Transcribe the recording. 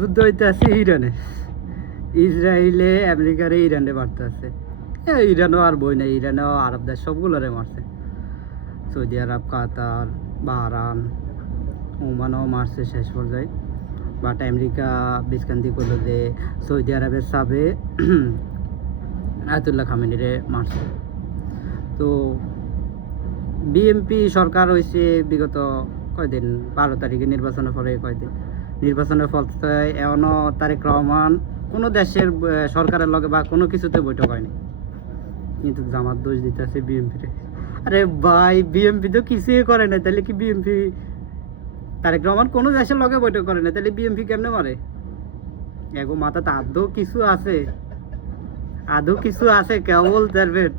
যুদ্ধ হইতে আছে ইরানে, ইসরায়েলে আমেরিকারে ইরানে মারতে আছে। ইরানও আর বই নাই, ইরানেও আরব দেশ সবগুলোরে মারছে। সৌদি আরব, কাতার, বাহরান, ওমানও মারছে শেষ পর্যায়ে। বাট আমেরিকা বিস্কান্তি করলো যে সৌদি আরবের সাবে আয়াতুল্লাহ খামেনিরে মারছে। তো বিএনপি সরকার হয়েছে বিগত কয়দিন, 12 তারিখে নির্বাচনের পরে কয়দিন, নির্বাচনের ফল এখনও তারেক রহমান কোনো দেশের সরকারের লগে বা কোনো কিছুতে বৈঠক হয়নি, কিন্তু জামাত দোষ দিতে আছে বিএনপিরে। আরে ভাই, বিএনপি তো কিছুই করে না, তাহলে কি বিএনপি, তারেক রহমান কোনো দেশের লগে বৈঠক করে না, তাহলে বিএনপি কেমনে মারে? এগো মাথা তো আদৌ কিছু আছে, আদৌ কিছু আছে কেবল বলতে পারবেন?